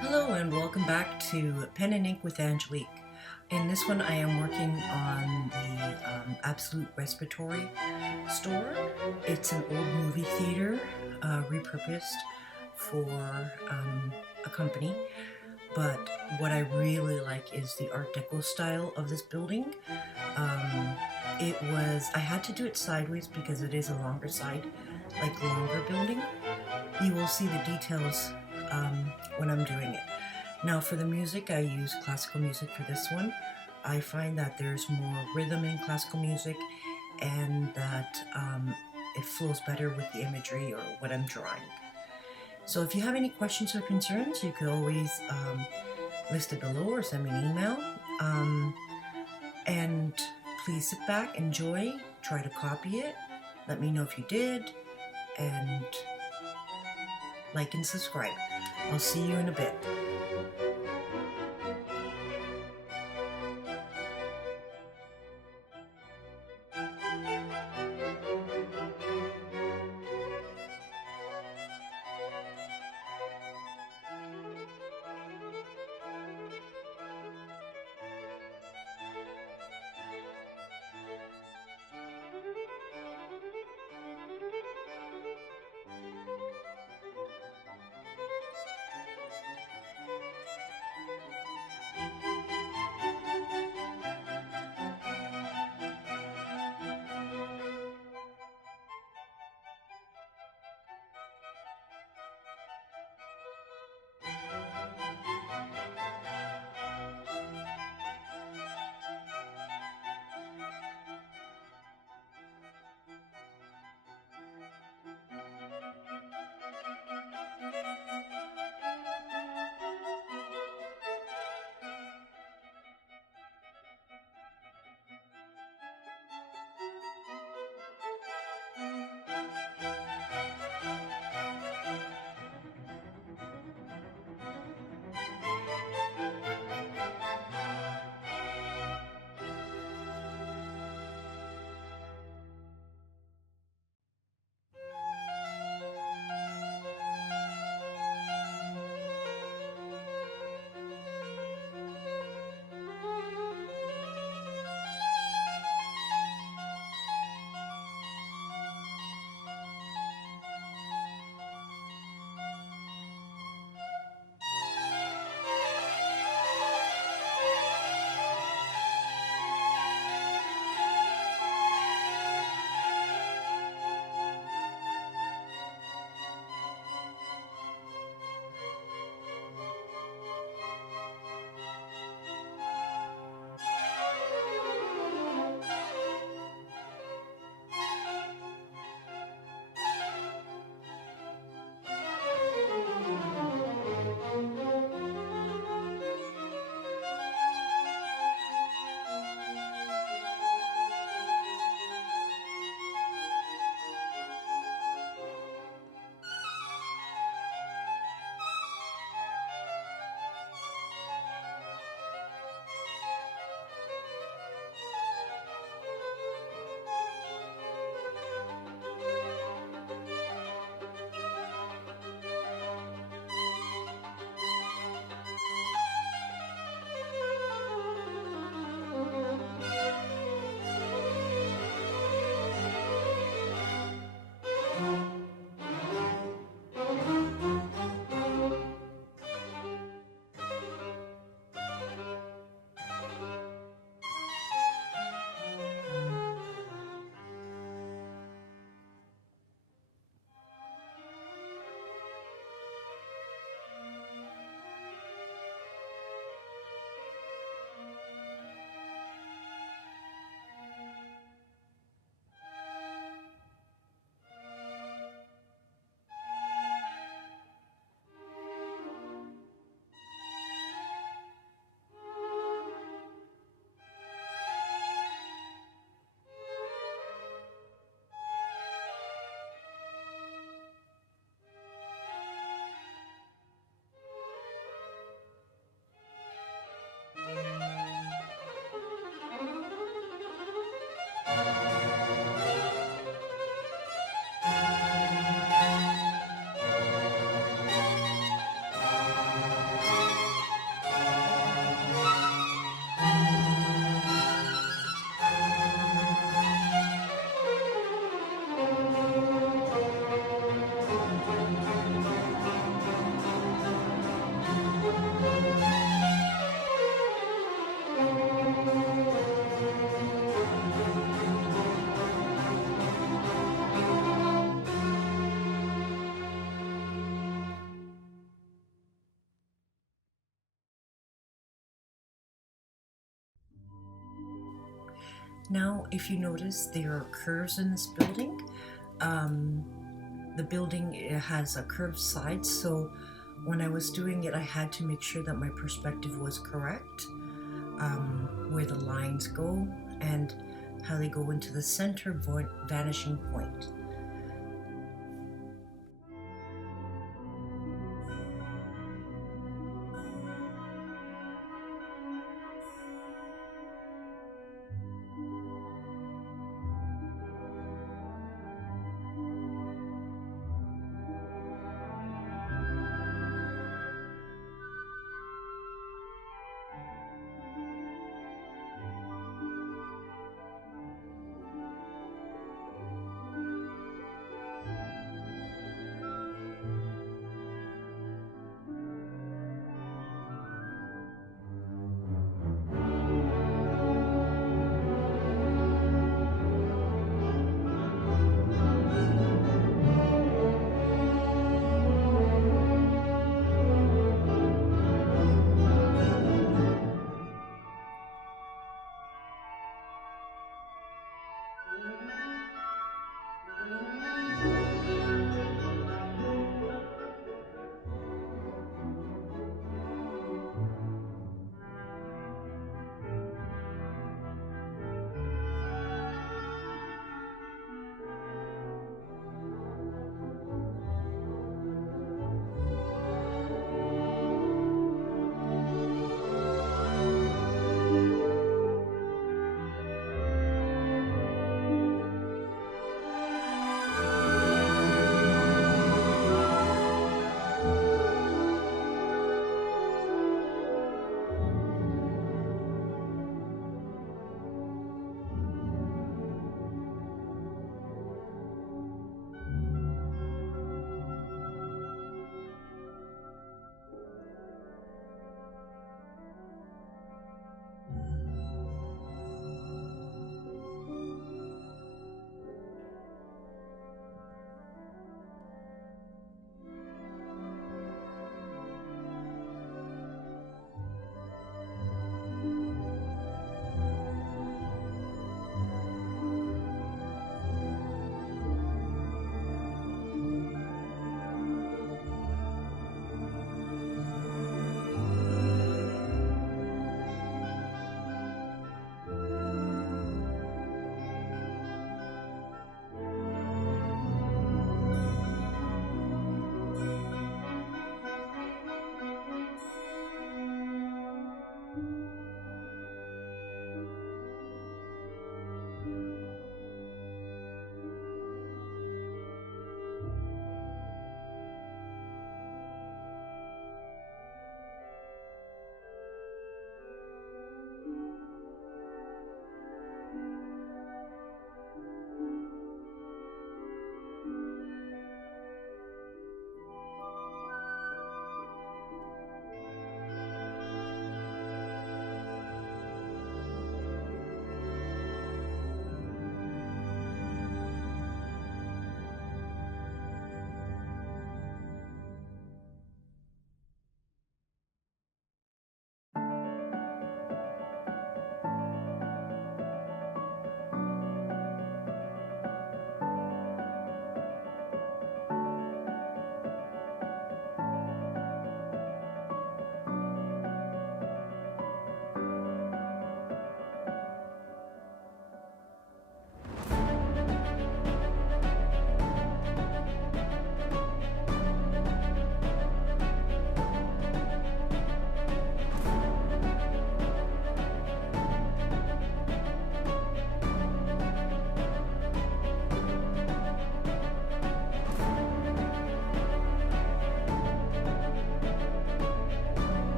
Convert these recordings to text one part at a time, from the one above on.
Hello and welcome back to Pen and Ink with Angelique. In this one I am working on the Absolute Respiratory store. It's an old movie theater repurposed for a company. But what I really like is the Art Deco style of this building. I had to do it sideways because it is a longer side, like longer building. You will see the details when I'm doing it. Now for the music, I use classical music for this one. I find that there's more rhythm in classical music and that it flows better with the imagery or what I'm drawing. So if you have any questions or concerns, you could always list it below or send me an email. And please sit back, enjoy, try to copy it. Let me know if you did, and like and subscribe. I'll see you in a bit. Now, if you notice, there are curves in this building. The building has a curved side, so when I was doing it, I had to make sure that my perspective was correct, where the lines go and how they go into the center vanishing point.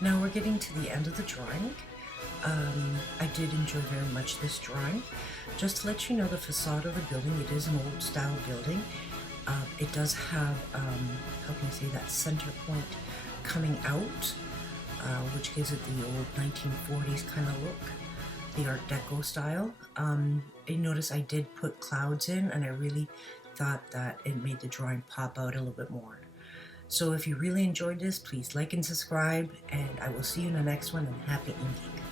Now we're getting to the end of the drawing. I did enjoy very much this drawing. Just to let you know, the facade of the building, it is an old style building. It does have, how can I say, that center point coming out, which gives it the old 1940s kind of look, the Art Deco style. You notice I did put clouds in, and I really thought that it made the drawing pop out a little bit more. So if you really enjoyed this, please like and subscribe, and I will see you in the next one, and happy inking.